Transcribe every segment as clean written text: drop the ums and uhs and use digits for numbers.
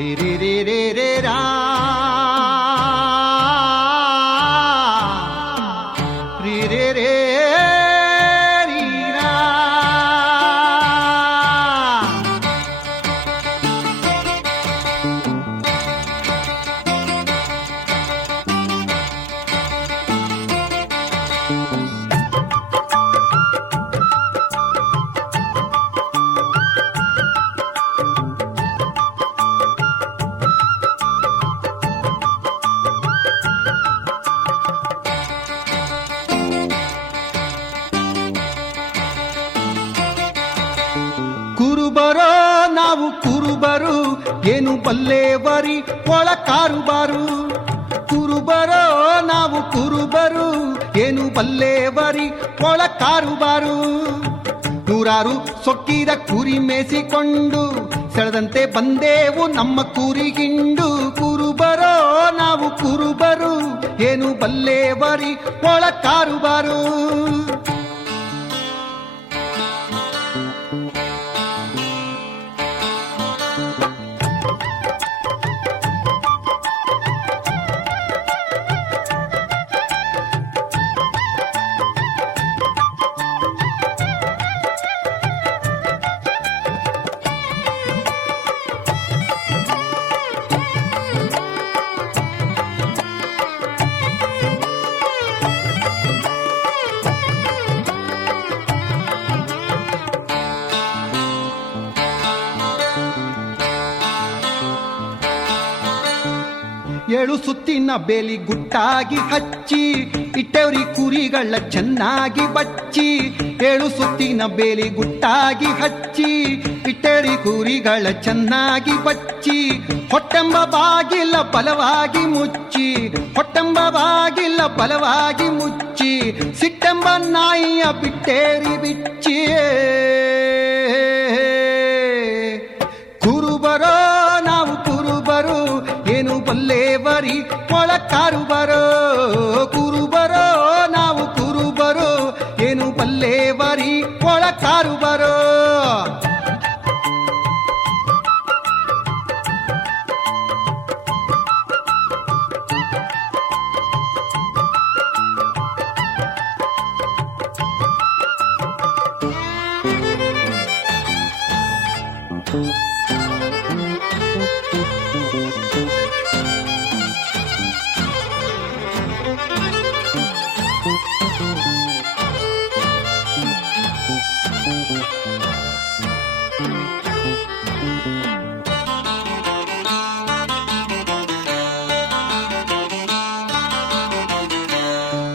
ರೇ ರೇ ರೇ ರೇ ರೇ ರಾ ರೇ ರೇ ರೇ ರೀ ರಾ. ಕುರುಬರೋ ನಾವು ಕುರುಬರು ಏನು ಬಲ್ಲೇವರಿ ಒಳ ಕಾರುಬಾರು. ಕುರುಬರೋ ನಾವು ಕುರುಬರು ಏನು ಬಲ್ಲೇವರಿ ಒಳ ಕಾರುಬಾರು. ನೂರಾರು ಸೊಕ್ಕಿದ ಕುರಿ ಮೇಸಿಕೊಂಡು ಸೆಳೆದಂತೆ ಬಂದೇವು ನಮ್ಮ ಕುರಿಗಿಂಡು. ಕುರುಬರೋ ನಾವು ಕುರುಬರು ಏನು ಬಲ್ಲೇವರಿ ಒಳ ಕಾರುಬಾರು. ಏಳು ಸುತ್ತಿನ ಬೇಲಿ ಗುಟ್ಟಾಗಿ ಹಚ್ಚಿ ಇಟ್ಟವ್ರಿ ಕುರಿಗಳ ಚೆನ್ನಾಗಿ ಬಚ್ಚಿ. ಏಳು ಸುತ್ತಿನ ಬೇಲಿ ಗುಟ್ಟಾಗಿ ಹಚ್ಚಿ ಇಟ್ಟವ್ರಿ ಕುರಿಗಳ ಚೆನ್ನಾಗಿ ಬಚ್ಚಿ. ಹೊಟ್ಟೆಂಬ ಬಾಗಿಲ ಬಲವಾಗಿ ಮುಚ್ಚಿ, ಹೊಟ್ಟೆಂಬ ಬಾಗಿಲ ಬಲವಾಗಿ ಮುಚ್ಚಿ. ಸಿಟ್ಟೆಂಬ ನಾಯಿಯ ಬಿಟ್ಟೇರಿ ಬಿಚ್ಚಿ. ಕುರುಬರೋ ನಾವು ಕುರುಬರು ಏನು ಬಲ್ಲೇವರಿ ಒಳ ಕಾರುಬರೋ. ಕುರುಬರೋ ನಾವು ಕುರುಬರು ಏನು ಬಲ್ಲೇವರಿ ಒಳ ಕಾರುಬರೋ.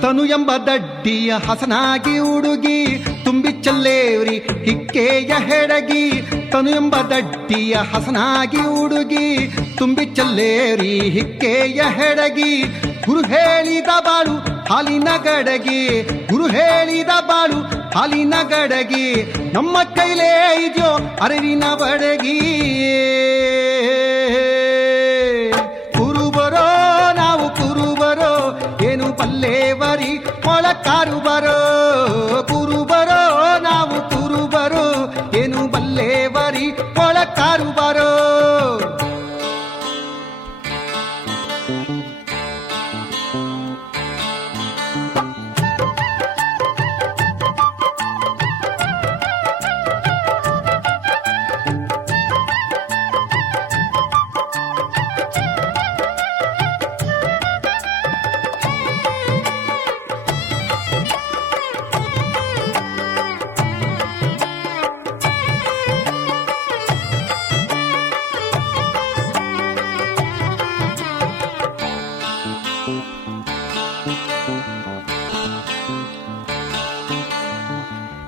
ತನು ಎಂಬ ದಡ್ಡಿಯ ಹಸನಾಗಿ ಹುಡುಗಿ ತುಂಬಿ ಚಲ್ಲೇವ್ರಿ ಹಿಕ್ಕೆಯ ಹೆಡಗಿ. ತನು ಎಂಬ ದಡ್ಡಿಯ ಹಸನಾಗಿ ಹುಡುಗಿ ತುಂಬಿ ಚಲ್ಲೇವ್ರಿ ಹಿಕ್ಕೆಯ ಹೆಡಗಿ. ಗುರು ಹೇಳಿದ ಬಾಳು ಹಾಲಿನ ಗಡಗಿ, ಗುರು ಹೇಳಿದ ಬಾಳು ಹಾಲಿನ ಗಡಗಿ. ನಮ್ಮ ಕೈಲೇ ಇದೆಯೋ ಅರಿವಿನ ಬಡಗಿ. ಕುರುಬರೋ ನಾವು ಕುರುಬರೋ ಏನು ಬಲ್ಲೇವರಿ ಒಳ ಕಾರುಬರೋ. ಕುರುಬರೋ ನಾವು ಕುರುಬರೋ ಏನು ಬಲ್ಲೇವರಿ ಒಳ ಕಾರುಬರೋ.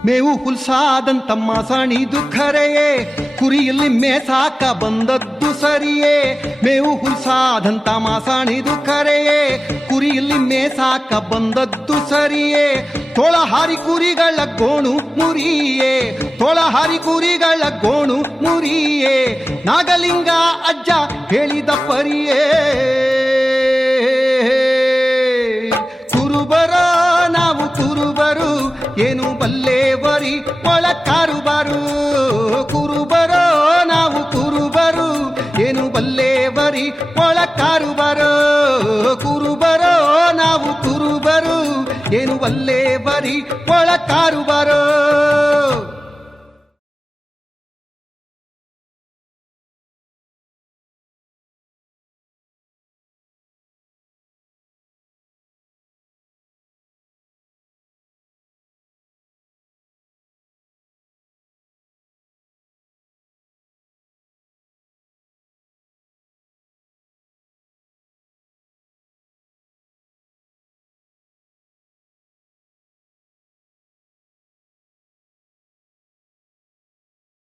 ಮೇವು ಹುಲ್ಸಾದಂತ ಮಾಸಣಿದು ಖರೆಯೇ, ಕುರಿಯಲ್ಲಿ ಮೇಸಾಕ ಬಂದದ್ದು ಸರಿಯೇ. ಮೇವು ಹುಲ್ಸಾದಂತ ಮಾಸಣಿದು ಖರೆಯೇ, ಕುರಿಯಲ್ಲಿ ಮೇಸಾಕ ಬಂದದ್ದು ಸರಿಯೇ. ತೋಳಹಾರಿ ಕುರಿಗಳ ಗೋಣು ಮುರಿಯೇ, ತೋಳಹಾರಿ ಕುರಿಗಳ ಗೋಣು ಮುರಿಯೇ. ನಾಗಲಿಂಗ ಅಜ್ಜ ಹೇಳಿದ ಪರಿಯೇ. ಕುರುಬರೋ ನಾವು ಕುರುಬರು ಏನು ಬಲ್ಲೇವರಿ ಒಳ ಕಾರುಬಾರು. ಕುರುಬರೋ ನಾವು ಕುರುಬರು ಏನು ಬಲ್ಲೆ ಬಲ್ಲೇವರಿ ಒಳ ಕಾರುಬರೋ ಕುರುಬರೋ ನಾವು ಕುರುಬರು ಏನು ಬಲ್ಲೇವರಿ ಒಳ ಕಾರುಬರೋ